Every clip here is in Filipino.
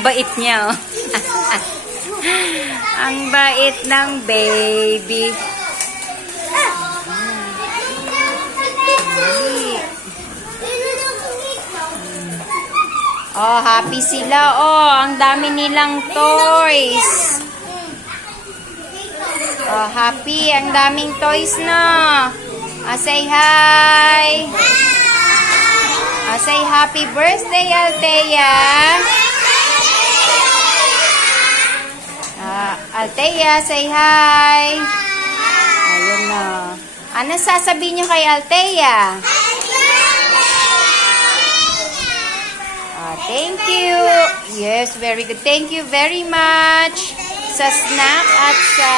Ang bait niya, oh. Ang bait ng baby. Oh, happy sila. Oh, ang dami nilang toys. Oh, happy. Ang daming toys na. Say hi. Say happy birthday, Althea. Althea, say hi. Ayun na. Ano sasabihin niyo kay Althea? Thank you. Yes, very good. Thank you very much sa snack at sa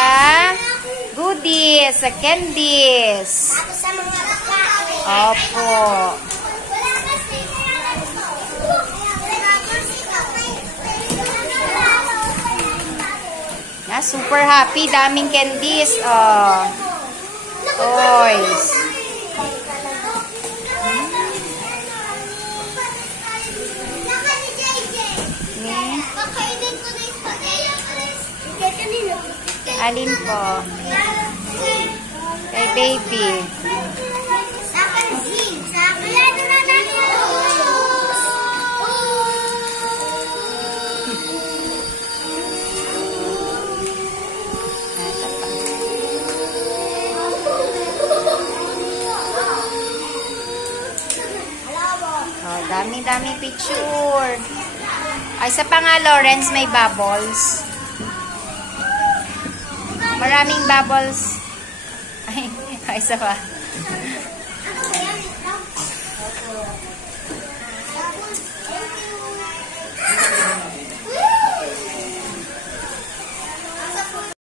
goodies, sa candies. Opo. Super happy. Daming candies. Oh. Toys. Alin po? Kay baby. Oh, dami-dami picture. Ay, sa pa nga, Lawrence, may bubbles. Maraming bubbles. Ay, isa pa.